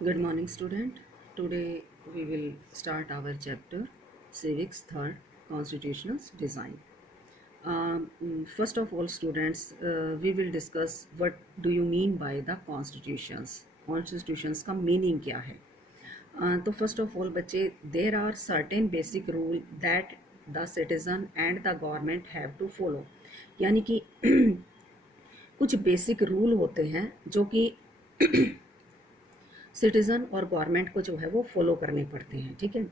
Good morning, student. Today we will start our chapter Civics Third Constitutional Design. First of all, students, we will discuss what do you mean by the constitutions. Constitutions का meaning क्या है? तो first of all, बच्चे, there are certain basic rule that the citizen and the government have to follow. यानी कि कुछ basic rule होते हैं जो कि सिटीजन और गवर्नमेंट को जो है वो फॉलो करने पड़ते हैं, ठीक है।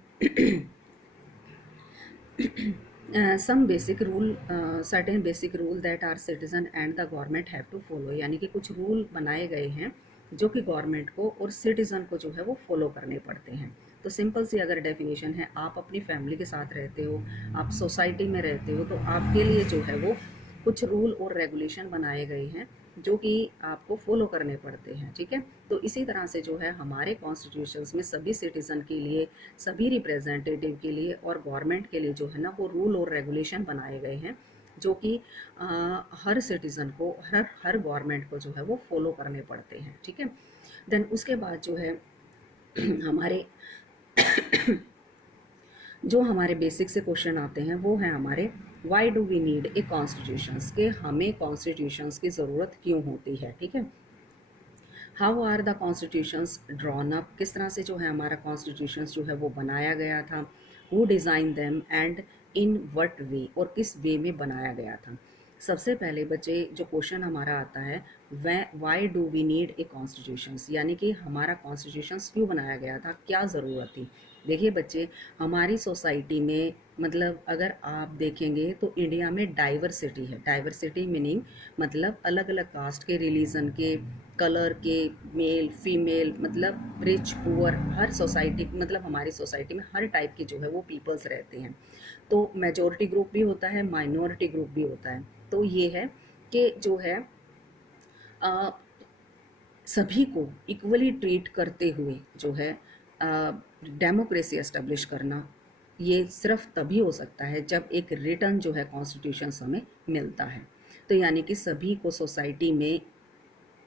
Some basic rule, certain basic rule that are citizen and the government have to follow, यानी कि कुछ रूल बनाए गए हैं जो कि गवर्नमेंट को और सिटीजन को जो है वो फॉलो करने पड़ते हैं। तो सिंपल सी अगर डेफिनेशन है, आप अपनी फैमिली के साथ रहते हो, आप सोसाइटी में रहते हो, तो आपके लिए जो है वो कुछ रूल और रेगुलेशन बनाए गए हैं जो कि आपको फॉलो करने पड़ते हैं, ठीक है। तो इसी तरह से जो है हमारे कॉन्स्टिट्यूशंस में सभी सिटीजन के लिए, सभी रिप्रेजेंटेटिव के लिए और गवर्नमेंट के लिए जो है ना वो रूल और रेगुलेशन बनाए गए हैं जो कि हर सिटीजन को, हर गवर्नमेंट को जो है वो फॉलो करने पड़ते हैं, ठीक है। देन उसके बाद जो है हमारे जो हमारे बेसिक से क्वेश्चन आते हैं वो है हमारे why do we need a constitutions, के हमें कॉन्स्टिट्यूशंस की ज़रूरत क्यों होती है, ठीक है। How are the constitutions drawn up, किस तरह से जो है हमारा कॉन्स्टिट्यूशंस जो है वो बनाया गया था, who design them and in what way, और किस वे में बनाया गया था। सबसे पहले बच्चे जो क्वेश्चन हमारा आता है, why do we need a constitutions, यानी कि हमारा कॉन्स्टिट्यूशंस क्यों बनाया गया था, क्या ज़रूरत थी। देखिए बच्चे, हमारी सोसाइटी में मतलब अगर आप देखेंगे तो इंडिया में डाइवर्सिटी है। डाइवर्सिटी मीनिंग मतलब अलग अलग कास्ट के, रिलीजन के, कलर के, मेल फीमेल, मतलब रिच पुअर, हर सोसाइटी, मतलब हमारी सोसाइटी में हर टाइप के जो है वो पीपल्स रहते हैं। तो मेजॉरिटी ग्रुप भी होता है, माइनॉरिटी ग्रुप भी होता है। तो ये है कि जो है आ, सभी को इक्वली ट्रीट करते हुए जो है डेमोक्रेसी एस्टेब्लिश करना, ये सिर्फ तभी हो सकता है जब एक रिटर्न जो है कॉन्स्टिट्यूशन हमें मिलता है। तो यानी कि सभी को सोसाइटी में,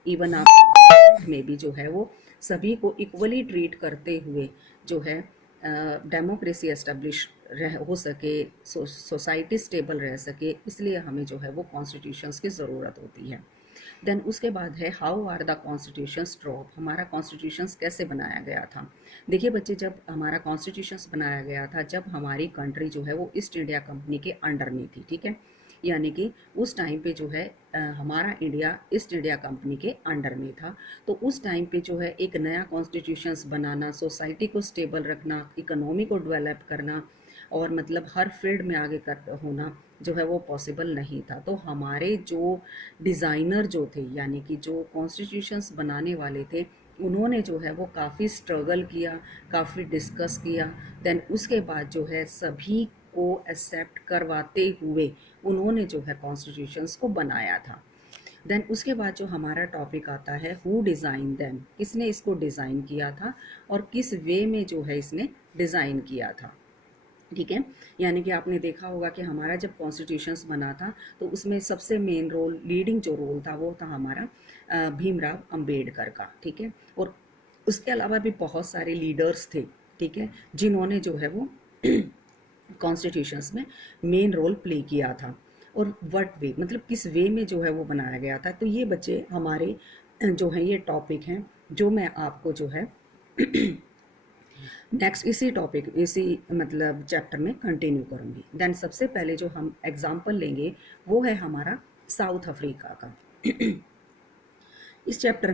इवन आप में भी जो है वो सभी को इक्वली ट्रीट करते हुए जो है डेमोक्रेसी एस्टेब्लिश हो सके, सोसाइटी स्टेबल रह सके, इसलिए हमें जो है वो कॉन्स्टिट्यूशंस की ज़रूरत होती है। देन उसके बाद है how are the constitutions drop, हमारा कॉन्स्टिट्यूशंस कैसे बनाया गया था। देखिए बच्चे, जब हमारा कॉन्स्टिट्यूशंस बनाया गया था जब हमारी कंट्री जो है वो ईस्ट इंडिया कंपनी के अंडर में थी, ठीक है। यानी कि उस टाइम पे जो है हमारा इंडिया ईस्ट इंडिया कंपनी के अंडर में था। तो उस टाइम पे जो है एक नया कॉन्स्टिट्यूशंस बनाना, सोसाइटी को स्टेबल रखना, इकोनॉमी को डेवलप करना और मतलब हर फील्ड में आगे कर होना जो है वो पॉसिबल नहीं था। तो हमारे जो डिज़ाइनर जो थे, यानी कि जो कॉन्स्टिट्यूशंस बनाने वाले थे, उन्होंने जो है वो काफ़ी स्ट्रगल किया, काफ़ी डिस्कस किया। देन उसके बाद जो है सभी को एक्सेप्ट करवाते हुए उन्होंने जो है कॉन्स्टिट्यूशंस को बनाया था। देन उसके बाद जो हमारा टॉपिक आता है हु डिज़ाइन देम, किसने इसको डिज़ाइन किया था और किस वे में जो है इसने डिज़ाइन किया था, ठीक है। यानी कि आपने देखा होगा कि हमारा जब कॉन्स्टिट्यूशंस बना था तो उसमें सबसे मेन रोल, लीडिंग जो रोल था वो था हमारा भीमराव अंबेडकर का, ठीक है। और उसके अलावा भी बहुत सारे लीडर्स थे, ठीक है, जिन्होंने जो है वो कॉन्स्टिट्यूशंस में मेन रोल प्ले किया था। और व्हाट वे, मतलब किस वे में जो है वो बनाया गया था। तो ये बच्चे हमारे जो हैं ये टॉपिक हैं जो मैं आपको जो है नेक्स्ट इसी टॉपिक, इसी मतलब चैप्टर में कंटिन्यू करूँगी। देन सबसे पहले जो हम एग्जाम्पल लेंगे वो है हमारा साउथ अफ्रीका का। इस चैप्टर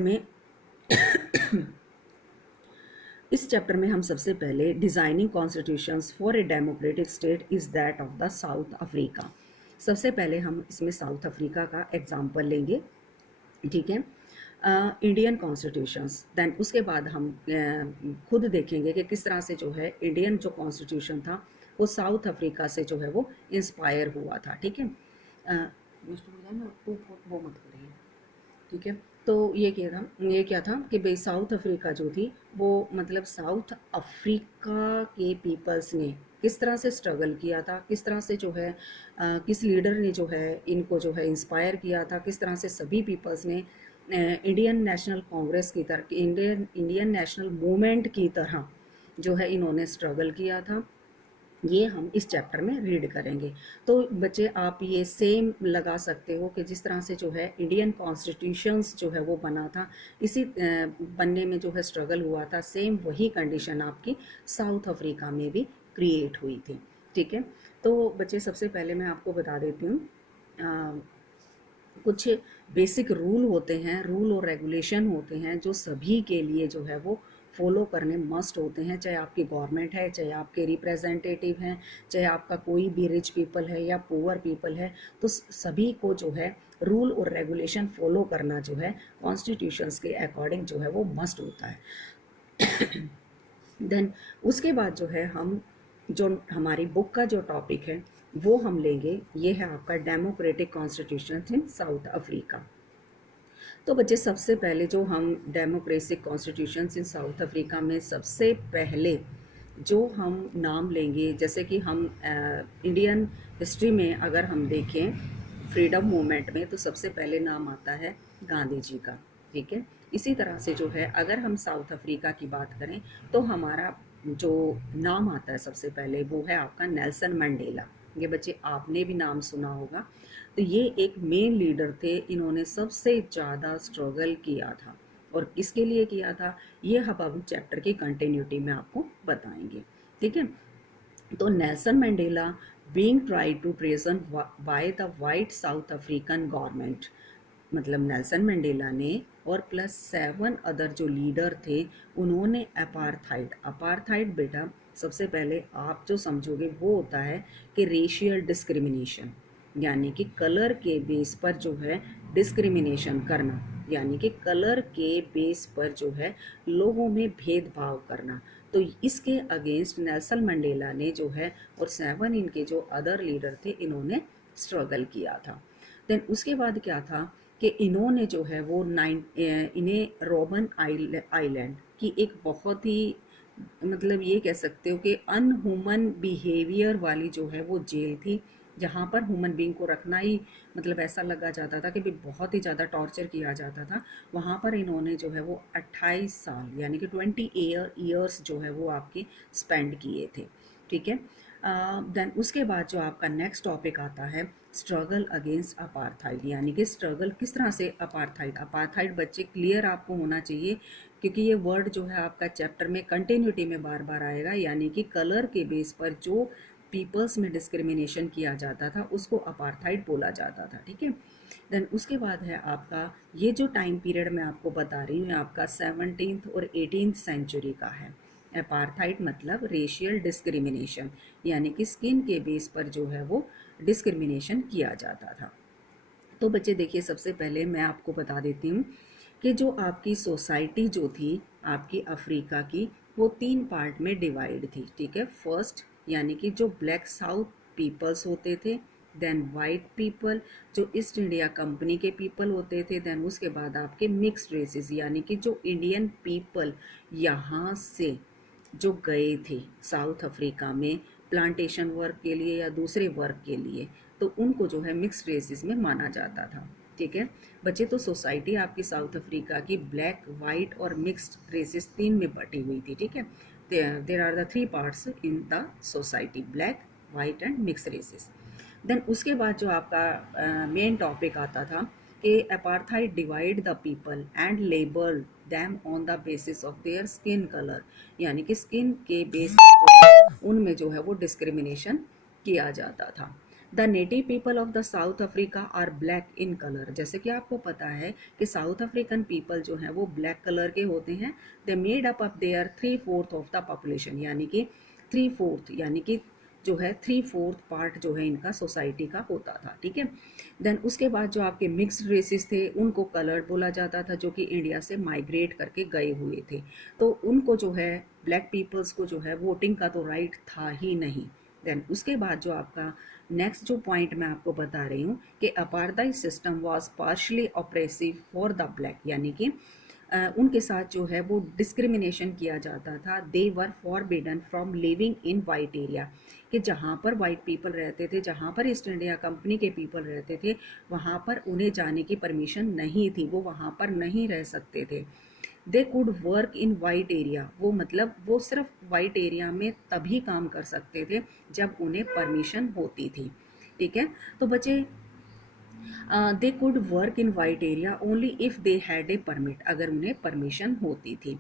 में हम सबसे पहले designing constitutions for a democratic state is that of the South Africa. सबसे पहले हम इसमें साउथ अफ्रीका का एग्जाम्पल लेंगे, ठीक है। इंडियन कॉन्स्टिट्यूशंस, देन उसके बाद हम खुद देखेंगे कि किस तरह से जो है इंडियन जो कॉन्स्टिट्यूशन था वो साउथ अफ्रीका से जो है वो इंस्पायर हुआ था, ठीक है। वो मत करिए, ठीक है। तो ये क्या था कि भाई साउथ अफ्रीका जो थी वो मतलब साउथ अफ्रीका के पीपल्स ने किस तरह से स्ट्रगल किया था, किस तरह से जो है किस लीडर ने जो है इनको जो है इंस्पायर किया था, किस तरह से सभी पीपल्स ने इंडियन नेशनल कांग्रेस की तरह, इंडियन नेशनल मूवमेंट की तरह जो है इन्होंने स्ट्रगल किया था, ये हम इस चैप्टर में रीड करेंगे। तो बच्चे आप ये सेम लगा सकते हो कि जिस तरह से जो है इंडियन कॉन्स्टिट्यूशंस जो है वो बना था, इसी बनने में जो है स्ट्रगल हुआ था, सेम वही कंडीशन आपकी साउथ अफ्रीका में भी क्रिएट हुई थी। ठीक है, तो बच्चे सबसे पहले मैं आपको बता देती हूँ कुछ बेसिक रूल होते हैं, रूल और रेगुलेशन होते हैं जो सभी के लिए जो है वो फॉलो करने मस्ट होते हैं, चाहे आपकी गवर्नमेंट है, चाहे आपके रिप्रेजेंटेटिव हैं, चाहे आपका कोई भी रिच पीपल है या पुअर पीपल है, तो सभी को जो है रूल और रेगुलेशन फॉलो करना जो है कॉन्स्टिट्यूशंस के अकॉर्डिंग जो है वो मस्ट होता है। देन उसके बाद जो है हम जो हमारी बुक का जो टॉपिक है वो हम लेंगे, ये है आपका democratic constitution in south Africa. तो बच्चे सबसे पहले जो हम democratic constitution in south Africa में सबसे पहले जो हम नाम लेंगे, जैसे कि हम इंडियन हिस्ट्री में अगर हम देखें फ्रीडम मूवमेंट में, तो सबसे पहले नाम आता है गांधी जी का। ठीक है, इसी तरह से जो है अगर हम साउथ अफ्रीका की बात करें तो हमारा जो नाम आता है सबसे पहले वो है आपका नेल्सन मंडेला। ये बच्चे आपने भी नाम सुना होगा। तो ये एक मेन लीडर थे, इन्होंने सबसे ज़्यादा स्ट्रगल किया था, और किसके लिए किया था ये हम चैप्टर की कंटिन्यूटी में आपको बताएंगे। ठीक है, तो Nelson Mandela being tried to prison by the white South African government, मतलब नेल्सन मंडेला ने और प्लस 7 अदर जो लीडर थे उन्होंने अपार्थाइड, अपार्थाइड बेटा सबसे पहले आप जो समझोगे वो होता है कि रेशियल डिस्क्रिमिनेशन, यानी कि कलर के बेस पर जो है डिस्क्रिमिनेशन करना, यानी कि कलर के बेस पर जो है लोगों में भेदभाव करना। तो इसके अगेंस्ट नेल्सन मंडेला ने जो है और 7 इनके जो अदर लीडर थे इन्होंने स्ट्रगल किया था। देन उसके बाद क्या था कि इन्होंने जो है वो इन्हें रोबन आइलैंड की एक बहुत ही, मतलब ये कह सकते हो कि अनह्यूमन बिहेवियर वाली जो है वो जेल थी, जहाँ पर ह्यूमन बींग को रखना ही मतलब ऐसा लगा जाता था कि भी बहुत ही ज़्यादा टॉर्चर किया जाता था। वहाँ पर इन्होंने जो है वो 28 साल यानी कि 20 ईयर्स जो है वो आपके स्पेंड किए थे। ठीक है, देन उसके बाद जो आपका नेक्स्ट टॉपिक आता है स्ट्रगल अगेंस्ट अपार्थाइड, यानी कि स्ट्रगल किस तरह से अपार्थाइड, अपार्थाइड बच्चे क्लियर आपको होना चाहिए क्योंकि ये वर्ड जो है आपका चैप्टर में कंटिन्यूटी में बार बार आएगा, यानी कि कलर के बेस पर जो पीपल्स में डिस्क्रिमिनेशन किया जाता था उसको अपार्थाइड बोला जाता था। ठीक है, देन उसके बाद है आपका ये जो टाइम पीरियड मैं आपको बता रही हूँ आपका 17th और 18th सेंचुरी का है। अपार्थाइड मतलब रेशियल डिस्क्रिमिनेशन, यानी कि स्किन के बेस पर जो है वो डिस्क्रिमिनेशन किया जाता था। तो बच्चे देखिए सबसे पहले मैं आपको बता देती हूँ कि जो आपकी सोसाइटी जो थी आपकी अफ्रीका की वो 3 पार्ट में डिवाइड थी। ठीक है, फर्स्ट यानी कि जो ब्लैक साउथ पीपल्स होते थे, देन वाइट पीपल जो ईस्ट इंडिया कंपनी के पीपल होते थे, देन उसके बाद आपके मिक्स्ड रेसेस यानी कि जो इंडियन पीपल यहाँ से जो गए थे साउथ अफ्रीका में प्लांटेशन वर्क के लिए या दूसरे वर्क के लिए, तो उनको जो है मिक्स्ड रेसेस में माना जाता था। ठीक है बच्चे, तो सोसाइटी आपकी साउथ अफ्रीका की ब्लैक, वाइट और मिक्स्ड रेसेस 3 में बटी हुई थी। ठीक है, there are the 3 parts in the society, black, white and mixed races. Then उसके बाद जो आपका मेन टॉपिक आता था कि apartheid divide the people and label them on the basis of their skin colour, यानी कि स्किन के बेस उनमें जो है वो डिस्क्रिमिनेशन किया जाता था। The native people of the South Africa are black in colour, जैसे कि आपको पता है कि साउथ अफ्रीकन पीपल जो हैं वो ब्लैक कलर के होते हैं। They made up of their 3/4 of the population, यानी कि 3/4 यानी कि जो है 3/4 पार्ट जो है इनका सोसाइटी का होता था। ठीक है, देन उसके बाद जो आपके मिक्स्ड रेसेस थे उनको कलर्ड बोला जाता था, जो कि इंडिया से माइग्रेट करके गए हुए थे। तो उनको जो है ब्लैक पीपल्स को जो है वोटिंग का तो राइट था ही नहीं। देन उसके बाद जो आपका नेक्स्ट जो पॉइंट मैं आपको बता रही हूँ कि apartheid system was partially oppressive for the black, यानी कि उनके साथ जो है वो डिस्क्रिमिनेशन किया जाता था। They were forbidden from living in white area, कि जहाँ पर वाइट पीपल रहते थे, जहाँ पर ईस्ट इंडिया कंपनी के पीपल रहते थे, वहाँ पर उन्हें जाने की परमिशन नहीं थी, वो वहाँ पर नहीं रह सकते थे। They could work in white area, वो मतलब वो सिर्फ वाइट एरिया में तभी काम कर सकते थे जब उन्हें परमिशन होती थी। ठीक है, तो बच्चे they could work in white area only if they had a permit, अगर उन्हें परमिशन होती थी।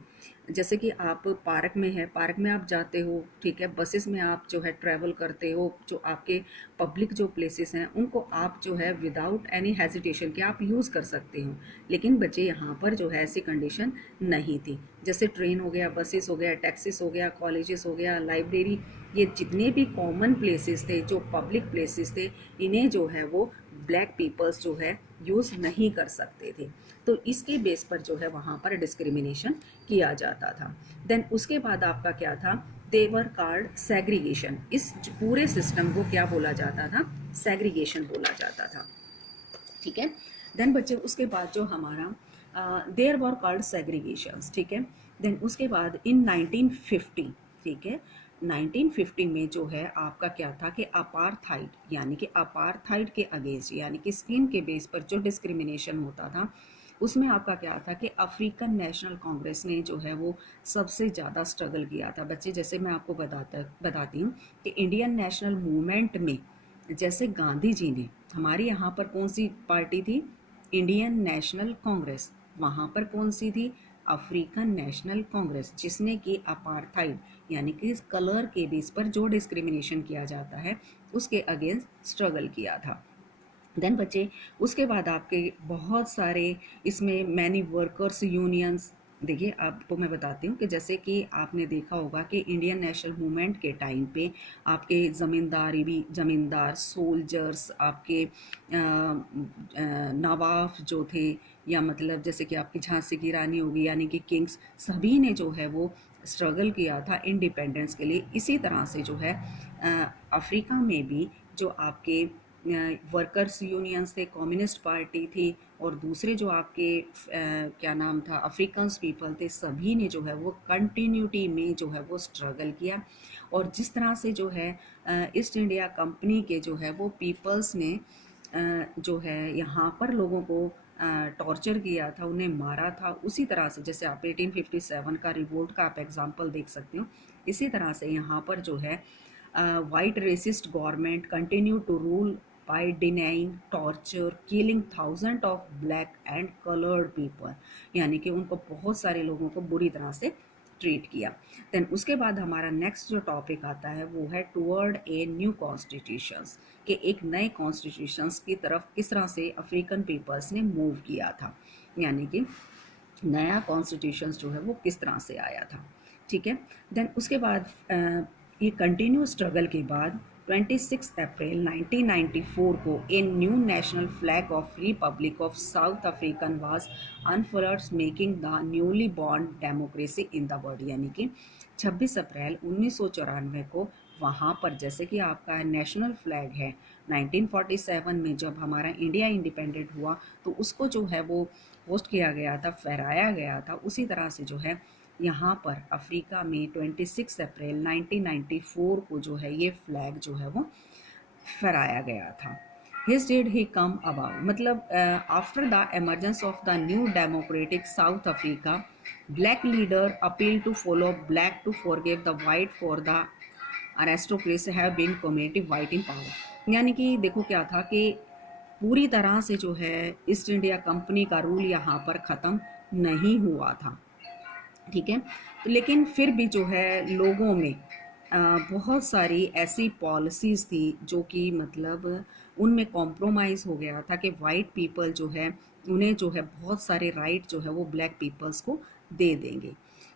जैसे कि आप पार्क में है, पार्क में आप जाते हो, ठीक है, बसेस में आप जो है ट्रैवल करते हो, जो आपके पब्लिक जो प्लेसेस हैं उनको आप जो है विदाउट एनी हेजिटेशन के आप यूज़ कर सकते हो। लेकिन बच्चे यहाँ पर जो है ऐसी कंडीशन नहीं थी। जैसे ट्रेन हो गया, बसेस हो गया, टैक्सीज हो गया, कॉलेजेस हो गया, लाइब्रेरी, ये जितने भी कॉमन प्लेसेस थे, जो पब्लिक प्लेसेस थे, इन्हें जो है वो ब्लैक पीपल्स जो है यूज़ नहीं कर सकते थे। तो इसके बेस पर जो है वहाँ पर डिस्क्रिमिनेशन किया जाता था। देन उसके बाद आपका क्या था, देवर कार्ड सेग्रीगेशन। इस पूरे सिस्टम को क्या बोला जाता था, सेग्रीगेशन बोला जाता था। ठीक है, देन बच्चे उसके बाद जो हमारा देयर वर कॉल्ड सेग्रीगेशंस। ठीक है, देन उसके बाद इन 1950, ठीक है, 1950 में जो है आपका क्या था कि अपार्थाइड, यानी कि अपार्थाइड के अगेंस्ट, यानी कि स्किन के बेस पर जो डिस्क्रिमिनेशन होता था, उसमें आपका क्या था कि अफ्रीकन नेशनल कांग्रेस ने जो है वो सबसे ज़्यादा स्ट्रगल किया था। बच्चे जैसे मैं आपको बताती हूँ कि इंडियन नेशनल मूवमेंट में जैसे गांधी जी ने, हमारे यहाँ पर कौन सी पार्टी थी, इंडियन नेशनल कांग्रेस, वहाँ पर कौन सी थी, अफ्रीकन नेशनल कांग्रेस, जिसने कि अपार्थाइड यानी कि कलर के बेस पर जो डिस्क्रिमिनेशन किया जाता है उसके अगेंस्ट स्ट्रगल किया था। देन बच्चे उसके बाद आपके बहुत सारे इसमें मैनी वर्कर्स यूनियंस, देखिए आपको मैं बताती हूँ कि जैसे कि आपने देखा होगा कि इंडियन नेशनल मूवमेंट के टाइम पे आपके ज़मींदार सोल्जर्स, आपके नवाब जो थे, या मतलब जैसे कि आपकी झांसी की रानी होगी यानी कि किंग्स, सभी ने जो है वो स्ट्रगल किया था इंडिपेंडेंस के लिए। इसी तरह से जो है अफ्रीका में भी जो आपके वर्कर्स यूनियंस थे, कम्युनिस्ट पार्टी थी, और दूसरे जो आपके क्या नाम था, अफ्रीकन्स पीपल थे, सभी ने जो है वो कंटिन्यूटी में जो है वो स्ट्रगल किया। और जिस तरह से जो है ईस्ट इंडिया कंपनी के जो है वो पीपल्स ने जो है यहाँ पर लोगों को टॉर्चर किया था, उन्हें मारा था, उसी तरह से जैसे आप 1857 का रिवोल्ट का आप एग्जांपल देख सकते हो, इसी तरह से यहाँ पर जो है white racist government continue to rule by denying, torture, killing thousands of black and colored people, यानी कि उनको बहुत सारे लोगों को बुरी तरह से ट्रीट किया। देन उसके बाद हमारा नेक्स्ट जो टॉपिक आता है वो है टुवर्ड ए न्यू कॉन्स्टिट्यूशंस, कि एक नए कॉन्स्टिट्यूशंस की तरफ किस तरह से अफ्रीकन पीपल्स ने मूव किया था, यानी कि नया कॉन्स्टिट्यूशंस जो है वो किस तरह से आया था। ठीक है, देन उसके बाद ये कंटिन्यू स्ट्रगल के बाद 26 अप्रैल 1994 को a new national flag of republic of South African was unfurled, making the newly born democracy in the world, यानी कि 26 अप्रैल 1994 को वहाँ पर जैसे कि आपका नेशनल फ्लैग है, 1947 में जब हमारा इंडिया इंडिपेंडेंट हुआ तो उसको जो है वो होस्ट किया गया था, फहराया गया था, उसी तरह से जो है यहाँ पर अफ्रीका में 26 अप्रैल 1994 को जो है ये फ्लैग जो है वो फहराया गया था। His did he come about, मतलब after the emergence of the new democratic South Africa, black leader appeal to follow black to forgive the white for the aristocracy have been community white in power, यानी कि देखो क्या था कि पूरी तरह से जो है ईस्ट इंडिया कंपनी का रूल यहाँ पर ख़त्म नहीं हुआ था। ठीक है, तो लेकिन फिर भी जो है लोगों में बहुत सारी ऐसी पॉलिसीज़ थी जो कि मतलब उनमें कॉम्प्रोमाइज़ हो गया था कि वाइट पीपल जो है उन्हें जो है बहुत सारे राइट जो है वो ब्लैक पीपल्स को दे देंगे।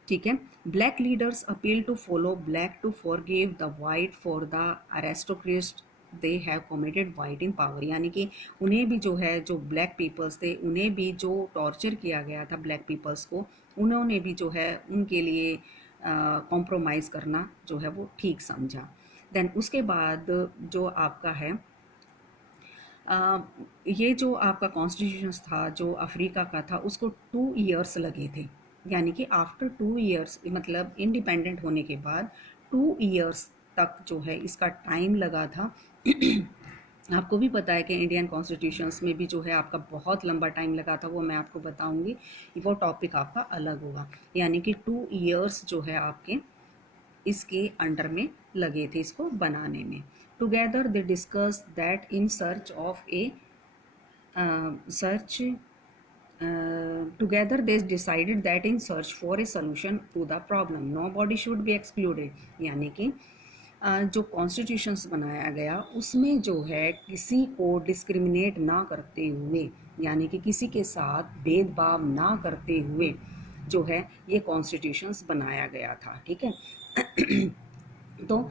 ठीक है, black leaders appeal to follow black to forgive the white for the aristocrats they have committed white in power, यानी कि उन्हें भी जो है, जो ब्लैक पीपल्स थे उन्हें भी जो टॉर्चर किया गया था ब्लैक पीपल्स को, उन्होंने भी जो है उनके लिए कॉम्प्रोमाइज़ करना जो है वो ठीक समझा। देन उसके बाद जो आपका है ये जो आपका कॉन्स्टिट्यूशन था जो अफ्रीका का था उसको 2 ईयर्स लगे थे, यानी कि आफ्टर 2 ईयर्स मतलब इंडिपेंडेंट होने के बाद 2 ईयर्स तक जो है इसका टाइम लगा था। आपको भी पता है कि इंडियन कॉन्स्टिट्यूशंस में भी जो है आपका बहुत लंबा टाइम लगा था, वो मैं आपको बताऊंगी, वो टॉपिक आपका अलग होगा। यानी कि 2 इयर्स जो है आपके इसके अंडर में लगे थे इसको बनाने में। Together they discuss that in search of A search together they decided that in search for a solution to the problem nobody should be excluded। यानी कि जो कॉन्स्टिट्यूशंस बनाया गया उसमें जो है किसी को डिस्क्रिमिनेट ना करते हुए, यानी कि किसी के साथ भेदभाव ना करते हुए जो है ये कॉन्स्टिट्यूशंस बनाया गया था, ठीक है। तो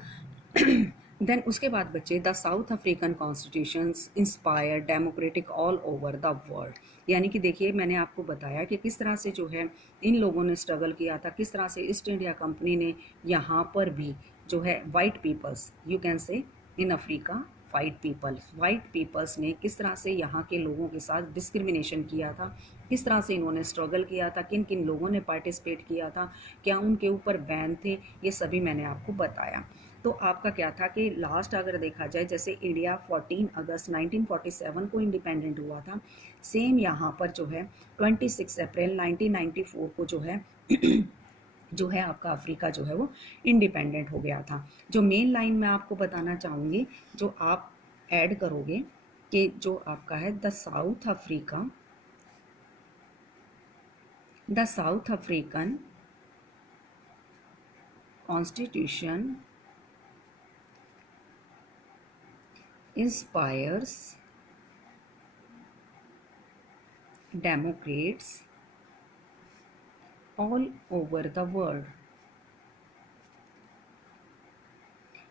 देन उसके बाद बच्चे the south African constitutions inspire democratic all over the world. यानी कि देखिए मैंने आपको बताया कि किस तरह से जो है इन लोगों ने स्ट्रगल किया था, किस तरह से ईस्ट इंडिया कंपनी ने यहाँ पर भी जो है white peoples, you can say in Africa white peoples ने किस तरह से यहाँ के लोगों के साथ डिस्क्रिमिनेशन किया था, किस तरह से इन्होंने स्ट्रगल किया था, किन किन लोगों ने पार्टिसिपेट किया था, क्या उनके ऊपर बैन थे, ये सभी मैंने आपको बताया। तो आपका क्या था कि लास्ट अगर देखा जाए जैसे इंडिया 14 अगस्त 1947 को इंडिपेंडेंट हुआ था, सेम यहाँ पर जो है 26 अप्रैल 1994 को जो है जो है आपका अफ्रीका जो है वो इंडिपेंडेंट हो गया था। जो मेन लाइन मैं आपको बताना चाहूँगी, जो आप ऐड करोगे कि जो आपका है the south African constitution inspires democrats all over the world।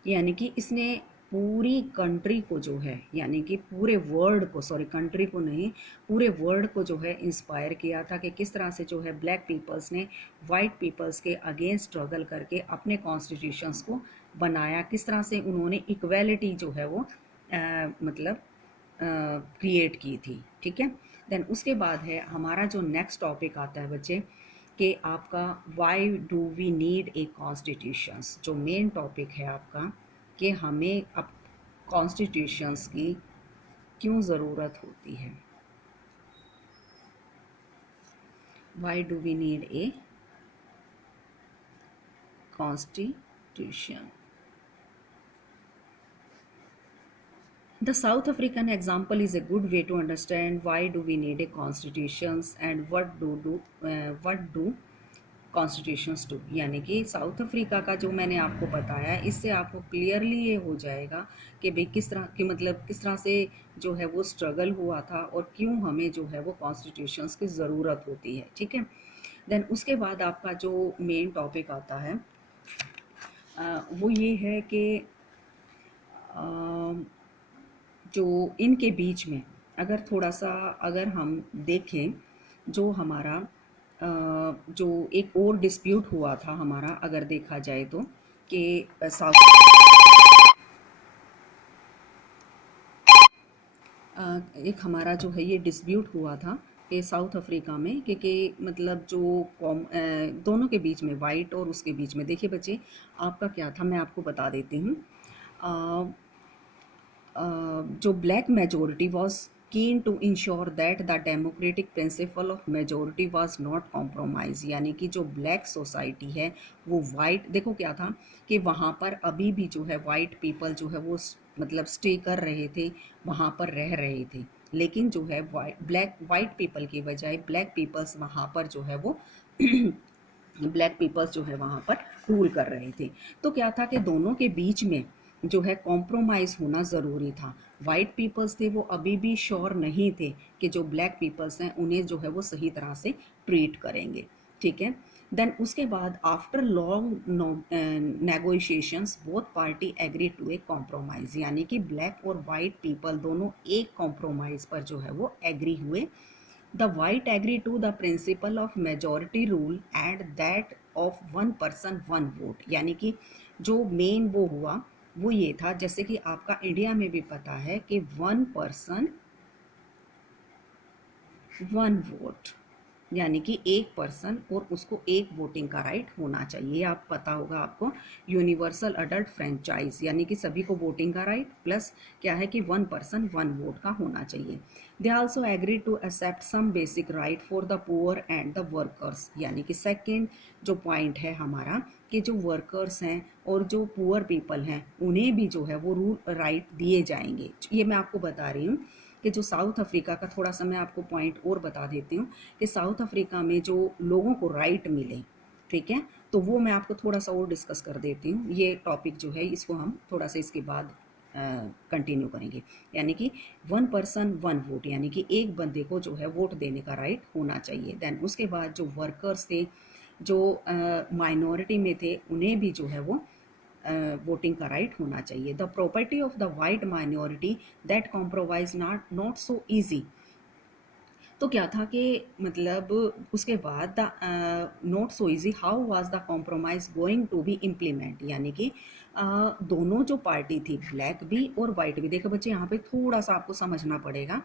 यानी कि इसने पूरी कंट्री को जो है, यानी कि पूरे वर्ल्ड को, सॉरी कंट्री को नहीं, पूरे वर्ल्ड को जो है इंस्पायर किया था कि किस तरह से जो है ब्लैक पीपल्स ने वाइट पीपल्स के अगेंस्ट स्ट्रगल करके अपने कॉन्स्टिट्यूशंस को बनाया, किस तरह से उन्होंने इक्वेलिटी जो है वो मतलब क्रिएट की थी, ठीक है। देन उसके बाद है हमारा जो नेक्स्ट टॉपिक आता है बच्चे कि आपका why do we need a constitutions. जो मेन टॉपिक है आपका कि हमें अब कॉन्स्टिट्यूशंस की क्यों ज़रूरत होती है, why do we need a constitution. The South African example is a good way to understand why do we need a constitutions and what do constitutions do। यानी कि साउथ अफ्रीका का जो मैंने आपको बताया इससे आपको क्लियरली ये हो जाएगा कि भाई किस तरह की मतलब किस तरह से जो है वो स्ट्रगल हुआ था और क्यों हमें जो है वो कॉन्स्टिट्यूशंस की ज़रूरत होती है, ठीक है। देन उसके बाद आपका जो मेन टॉपिक आता है वो ये है कि जो इनके बीच में अगर थोड़ा सा अगर हम देखें जो हमारा जो एक और डिस्प्यूट हुआ था हमारा, अगर देखा जाए तो कि एक हमारा जो है ये डिस्प्यूट हुआ था कि साउथ अफ्रीका में कि मतलब जो दोनों के बीच में वाइट और उसके बीच में, देखिए बच्चे आपका क्या था मैं आपको बता देती हूँ। जो black majority was keen to ensure that the democratic principle of majority was not compromise. यानी कि जो ब्लैक सोसाइटी है वो वाइट, देखो क्या था कि वहाँ पर अभी भी जो है वाइट पीपल जो है वो मतलब स्टे कर रहे थे, वहाँ पर रह रहे थे, लेकिन जो है वाइट पीपल की बजाय ब्लैक पीपल्स वहाँ पर जो है वो ब्लैक पीपल्स जो है वहाँ पर रूल कर रहे थे। तो क्या था कि दोनों के बीच में जो है कॉम्प्रोमाइज़ होना ज़रूरी था। वाइट पीपल्स थे वो अभी भी श्योर नहीं थे कि जो ब्लैक पीपल्स हैं उन्हें जो है वो सही तरह से ट्रीट करेंगे, ठीक है। देन उसके बाद after long negotiations both party agree to a compromise. यानी कि ब्लैक और वाइट पीपल दोनों एक कॉम्प्रोमाइज़ पर जो है वो एग्री हुए। The white agree to the principle of majority rule and that of one person one vote। यानी कि जो मेन वो हुआ वो ये था, जैसे कि आपका इंडिया में भी पता है कि 1 person 1 vote, यानी कि एक पर्सन और उसको एक वोटिंग का राइट होना चाहिए। आप पता होगा आपको, यूनिवर्सल अडल्ट फ्रेंचाइज यानी कि सभी को वोटिंग का राइट प्लस क्या है कि वन पर्सन वन वोट का होना चाहिए। They also agree to accept some basic right for the poor and the workers, यानी कि सेकेंड जो पॉइंट है हमारा कि जो वर्कर्स हैं और जो पुअर पीपल हैं उन्हें भी जो है वो रूल राइट दिए जाएंगे। ये मैं आपको बता रही हूँ कि जो साउथ अफ्रीका का, थोड़ा सा मैं आपको पॉइंट और बता देती हूँ कि साउथ अफ्रीका में जो लोगों को राइट मिले, ठीक है, तो वो मैं आपको थोड़ा सा और डिस्कस कर देती हूँ। ये टॉपिक जो है इसको हम थोड़ा सा इसके बाद कंटिन्यू करेंगे। यानी कि वन पर्सन वन वोट, यानी कि एक बंदे को जो है वोट देने का राइट होना चाहिए। देन उसके बाद जो वर्कर्स थे, जो माइनॉरिटी में थे, उन्हें भी जो है वो वोटिंग का राइट होना चाहिए। The property of the white minority that compromise not so easy. तो क्या था कि मतलब उसके बाद the not so easy how was the compromise going to be implement, यानी कि दोनों जो पार्टी थी ब्लैक भी और वाइट भी। देखो बच्चे यहाँ पे थोड़ा सा आपको समझना पड़ेगा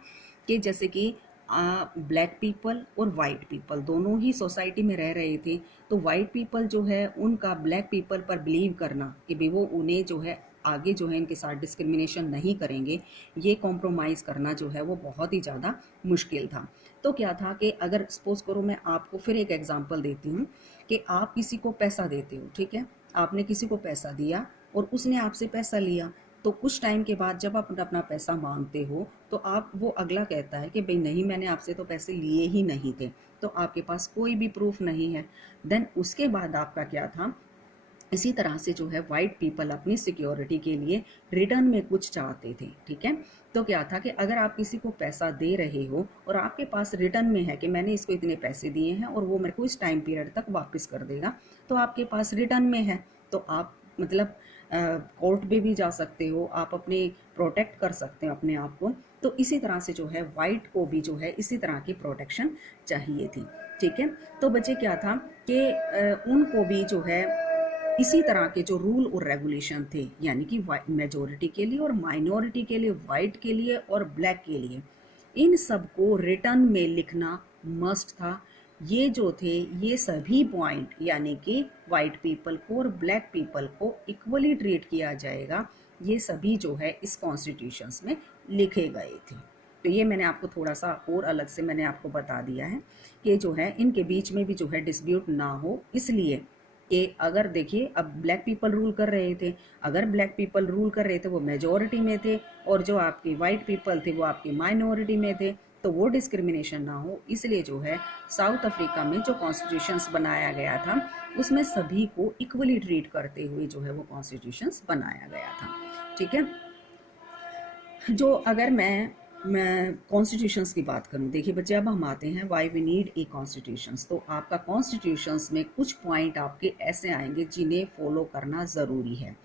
कि जैसे कि ब्लैक पीपल और वाइट पीपल दोनों ही सोसाइटी में रह रहे थे, तो वाइट पीपल जो है उनका ब्लैक पीपल पर बिलीव करना कि भाई वो उन्हें जो है आगे जो है इनके साथ डिस्क्रिमिनेशन नहीं करेंगे, ये कॉम्प्रोमाइज़ करना जो है वो बहुत ही ज़्यादा मुश्किल था। तो क्या था कि अगर सपोज करो, मैं आपको फिर एक एग्जांपल देती हूँ कि आप किसी को पैसा देते हो, ठीक है, आपने किसी को पैसा दिया और उसने आपसे पैसा लिया, तो कुछ टाइम के बाद जब आप अपना पैसा मांगते हो तो आप वो अगला कहता है कि भाई नहीं, मैंने आपसे तो पैसे लिए ही नहीं थे, तो आपके पास कोई भी प्रूफ नहीं है। देन उसके बाद आपका क्या था, इसी तरह से जो है वाइट पीपल अपनी सिक्योरिटी के लिए रिटर्न में कुछ चाहते थे, ठीक है। तो क्या था कि अगर आप किसी को पैसा दे रहे हो और आपके पास रिटर्न में है कि मैंने इसको इतने पैसे दिए हैं और वो मेरे को इस टाइम पीरियड तक वापस कर देगा, तो आपके पास रिटर्न में है, तो आप मतलब कोर्ट में भी जा सकते हो, आप अपने प्रोटेक्ट कर सकते हो अपने आप को। तो इसी तरह से जो है वाइट को भी जो है इसी तरह की प्रोटेक्शन चाहिए थी, ठीक है। तो बच्चे क्या था कि उनको भी जो है इसी तरह के जो रूल और रेगुलेशन थे, यानी कि मेजोरिटी के लिए और माइनॉरिटी के लिए, वाइट के लिए और ब्लैक के लिए, इन सबको रिटर्न में लिखना मस्ट था। ये जो थे ये सभी पॉइंट, यानी कि वाइट पीपल को और ब्लैक पीपल को इक्वली ट्रीट किया जाएगा, ये सभी जो है इस कॉन्स्टिट्यूशंस में लिखे गए थे। तो ये मैंने आपको थोड़ा सा और अलग से मैंने आपको बता दिया है कि जो है इनके बीच में भी जो है डिस्प्यूट ना हो, इसलिए कि अगर देखिए अब ब्लैक पीपल रूल कर रहे थे, अगर ब्लैक पीपल रूल कर रहे थे वो मेजॉरिटी में थे और जो आपके वाइट पीपल थे वो आपकी माइनॉरिटी में थे, तो वो डिस्क्रिमिनेशन ना हो, इसलिए जो है साउथ अफ्रीका में जो कॉन्स्टिट्यूशंस बनाया गया था उसमें सभी को इक्वली ट्रीट करते हुए जो है वो कॉन्स्टिट्यूशंस बनाया गया था, ठीक है। जो अगर मैं कॉन्स्टिट्यूशंस की बात करूं, देखिए बच्चे अब हम आते हैं why we need a constitutions. तो आपका कॉन्स्टिट्यूशंस में कुछ पॉइंट आपके ऐसे आएंगे जिन्हें फॉलो करना ज़रूरी है।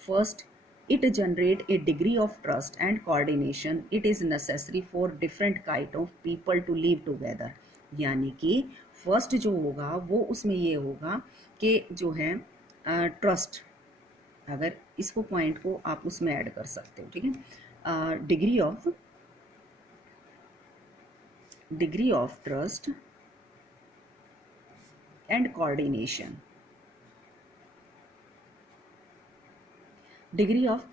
First, it generate a degree of trust and coordination, it is necessary for different kind of people to live together. यानी कि फर्स्ट जो होगा वो उसमें ये होगा कि जो है ट्रस्ट, अगर इसको पॉइंट को आप उसमें ऐड कर सकते हो, ठीक है। Degree of trust and coordination, degree of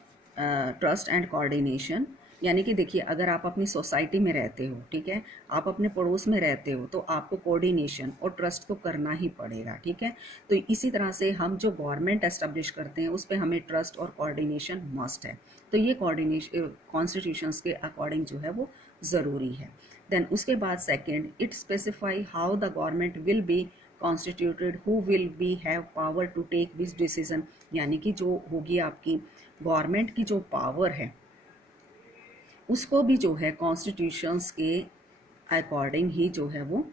trust and coordination, यानी कि देखिए अगर आप अपनी सोसाइटी में रहते हो, ठीक है, आप अपने पड़ोस में रहते हो, तो आपको कोऑर्डिनेशन और ट्रस्ट तो करना ही पड़ेगा, ठीक है। तो इसी तरह से हम जो गवर्नमेंट एस्टेब्लिश करते हैं उस पर हमें ट्रस्ट और कोऑर्डिनेशन मस्ट है। तो ये कोऑर्डिनेशन कॉन्स्टिट्यूशंस के अकॉर्डिंग जो है वो ज़रूरी है। देन उसके बाद second, it specify how the government will be constituted, who will be have power to take this decision, यानी कि जो होगी आपकी गवर्नमेंट की जो पावर है उसको भी जो है कॉन्स्टिट्यूशंस के अकॉर्डिंग ही जो है वो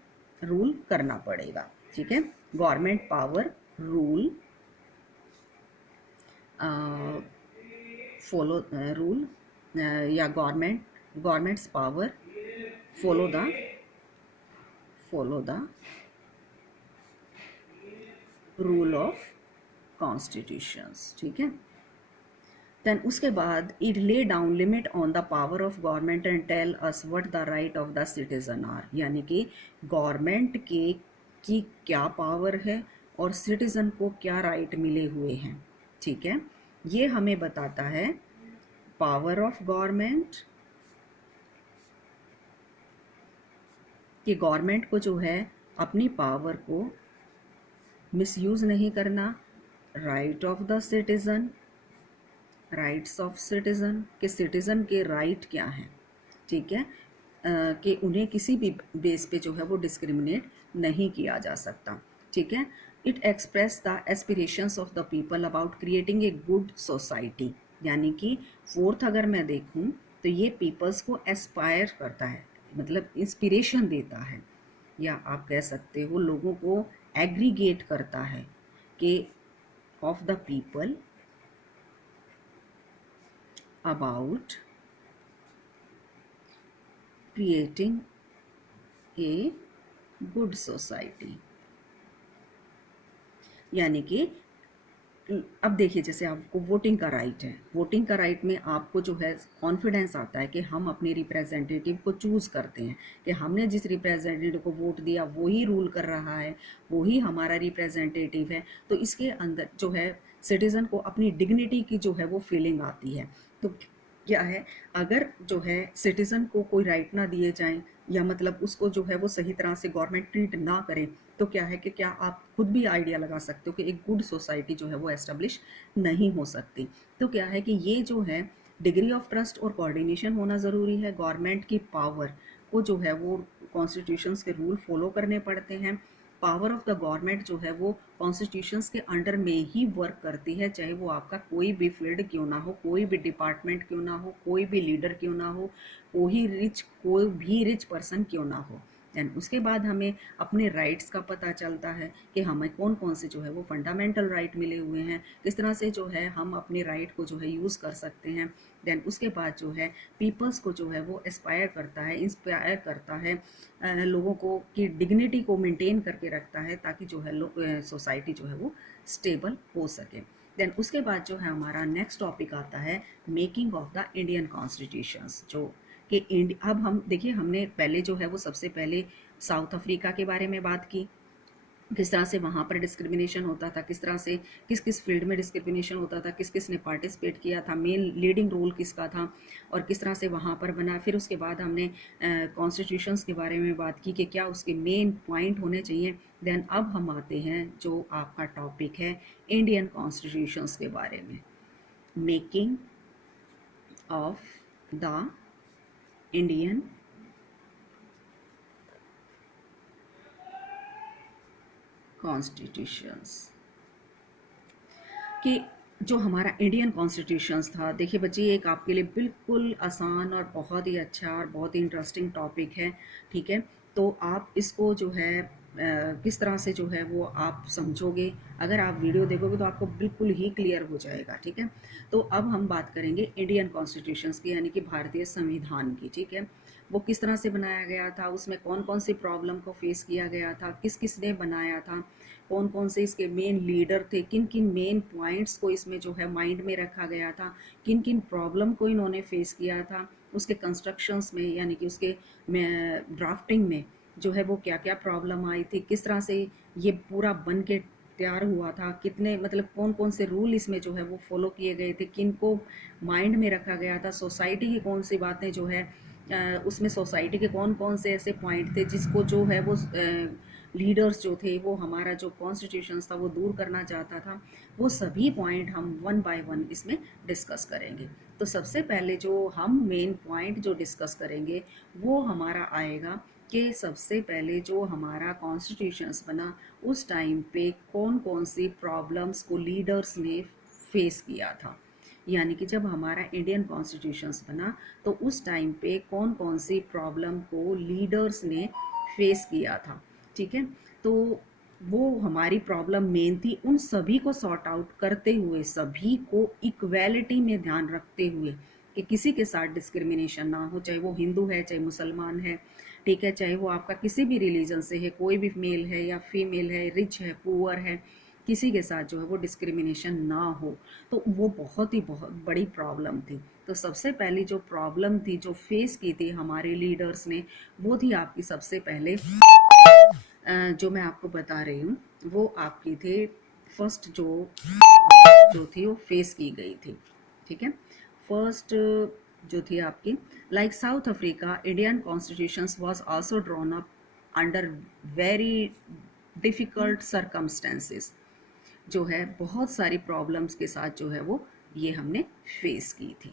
रूल करना पड़ेगा, ठीक है। Government power rule follow rule या governments power follow the rule of constitutions, ठीक है। देन उसके बाद it lay down limit on the power of government and tell us what the right of the citizen are, यानी कि government के की क्या पावर है और सिटीजन को क्या राइट मिले हुए हैं। ठीक है, ये हमें बताता है पावर ऑफ गवर्नमेंट, कि गवर्नमेंट को जो है अपनी पावर को मिसयूज नहीं करना। Right of the citizen, rights of citizen, कि सिटीजन के राइट क्या हैं। ठीक है, कि उन्हें किसी भी बेस पे जो है वो डिस्क्रिमिनेट नहीं किया जा सकता। ठीक है, it express the aspirations of the people about creating a good society, यानी कि फोर्थ अगर मैं देखूं तो ये पीपल्स को एस्पायर करता है, मतलब इंस्पिरेशन देता है, या आप कह सकते हो लोगों को एग्रीगेट करता है कि of the people about creating a good society। यानी कि अब देखिए, जैसे आपको वोटिंग का राइट है, वोटिंग का राइट में आपको जो है कॉन्फिडेंस आता है कि हम अपने रिप्रेजेंटेटिव को चूज़ करते हैं, कि हमने जिस रिप्रेजेंटेटिव को वोट दिया वही रूल कर रहा है, वही हमारा रिप्रेजेंटेटिव है। तो इसके अंदर जो है सिटीज़न को अपनी डिग्निटी की जो है वो फीलिंग आती है। तो क्या है, अगर जो है सिटीज़न को कोई राइट ना दिए जाएं, या मतलब उसको जो है वो सही तरह से गवर्नमेंट ट्रीट ना करे, तो क्या है कि क्या आप खुद भी आइडिया लगा सकते हो कि एक गुड सोसाइटी जो है वो एस्टेब्लिश नहीं हो सकती। तो क्या है कि ये जो है डिग्री ऑफ ट्रस्ट और कोऑर्डिनेशन होना ज़रूरी है। गवर्नमेंट की पावर को जो है वो कॉन्स्टिट्यूशंस के रूल फॉलो करने पड़ते हैं। पावर ऑफ द गवर्नमेंट जो है वो कॉन्स्टिट्यूशंस के अंडर में ही वर्क करती है, चाहे वो आपका कोई भी फील्ड क्यों ना हो, कोई भी डिपार्टमेंट क्यों ना हो, कोई भी लीडर क्यों ना हो, कोई भी रिच पर्सन क्यों ना हो। एंड उसके बाद हमें अपने राइट्स का पता चलता है कि हमें कौन कौन से जो है वो फंडामेंटल राइट मिले हुए हैं, किस तरह से जो है हम अपने राइट को जो है यूज़ कर सकते हैं। देन उसके बाद जो है पीपल्स को जो है वो एस्पायर करता है, इंस्पायर करता है, लोगों को की डिग्निटी को मेंटेन करके रखता है, ताकि जो है सोसाइटी जो है वो स्टेबल हो सके। देन उसके बाद जो है हमारा नेक्स्ट टॉपिक आता है making of the Indian constitutions, जो कि अब हम देखिए, हमने पहले जो है वो सबसे पहले साउथ अफ्रीका के बारे में बात की, किस तरह से वहाँ पर डिस्क्रिमिनेशन होता था, किस तरह से किस किस फील्ड में डिस्क्रिमिनेशन होता था, किस किस ने पार्टिसिपेट किया था, मेन लीडिंग रोल किसका था, और किस तरह से वहाँ पर बना। फिर उसके बाद हमने कॉन्स्टिट्यूशंस के बारे में बात की कि क्या उसके मेन पॉइंट होने चाहिए। देन अब हम आते हैं जो आपका टॉपिक है इंडियन कॉन्स्टिट्यूशंस के बारे में, making of the Indian constitutions, कि जो हमारा इंडियन कॉन्स्टिट्यूशंस था। देखिए बच्चे, ये एक आपके लिए बिल्कुल आसान और बहुत ही अच्छा और बहुत ही इंटरेस्टिंग टॉपिक है। ठीक है, तो आप इसको जो है किस तरह से जो है वो आप समझोगे, अगर आप वीडियो देखोगे तो आपको बिल्कुल ही क्लियर हो जाएगा। ठीक है, तो अब हम बात करेंगे इंडियन कॉन्स्टिट्यूशंस की, यानी कि भारतीय संविधान की। ठीक है, वो किस तरह से बनाया गया था, उसमें कौन कौन सी प्रॉब्लम को फेस किया गया था, किस किस ने बनाया था, कौन कौन से इसके मेन लीडर थे, किन किन मेन पॉइंट्स को इसमें जो है माइंड में रखा गया था, किन किन प्रॉब्लम को इन्होंने फेस किया था, उसके कंस्ट्रक्शंस में यानी कि उसके ड्राफ्टिंग में जो है वो क्या क्या प्रॉब्लम आई थी, किस तरह से ये पूरा बन के तैयार हुआ था, कितने मतलब कौन कौन से रूल इसमें जो है वो फॉलो किए गए थे, किन को माइंड में रखा गया था, सोसाइटी की कौन सी बातें जो है उसमें सोसाइटी के कौन कौन से ऐसे पॉइंट थे जिसको जो है वो लीडर्स जो थे वो हमारा जो कॉन्स्टिट्यूशन था वो दूर करना चाहता था। वो सभी पॉइंट हम वन बाय वन इसमें डिस्कस करेंगे। तो सबसे पहले जो हम मेन पॉइंट जो डिस्कस करेंगे वो हमारा आएगा कि सबसे पहले जो हमारा कॉन्स्टिट्यूशंस बना उस टाइम पे कौन कौन सी प्रॉब्लम्स को लीडर्स ने फेस किया था। यानी कि जब हमारा इंडियन कॉन्स्टिट्यूशंस बना तो उस टाइम पे कौन कौन सी प्रॉब्लम को लीडर्स ने फेस किया था। ठीक है, तो वो हमारी प्रॉब्लम मेन थी, उन सभी को सॉर्ट आउट करते हुए, सभी को इक्वेलिटी में ध्यान रखते हुए कि किसी के साथ डिस्क्रिमिनेशन ना हो, चाहे वो हिंदू है चाहे मुसलमान है। ठीक है, चाहे वो आपका किसी भी रिलीजन से है, कोई भी मेल है या फीमेल है, रिच है पुअर है, किसी के साथ जो है वो डिस्क्रिमिनेशन ना हो, तो वो बहुत बड़ी प्रॉब्लम थी। तो सबसे पहली जो प्रॉब्लम थी जो फेस की थी हमारे लीडर्स ने, वो थी आपकी सबसे पहले जो मैं आपको बता रही हूँ वो आपकी थे फर्स्ट जो थी वो फेस की गई थी, ठीक है। फर्स्ट जो थी आपकी, like south Africa, Indian constitution was also drawn up under very difficult circumstances. जो है बहुत सारी प्रॉब्लम्स के साथ जो है वो ये हमने फेस की थी।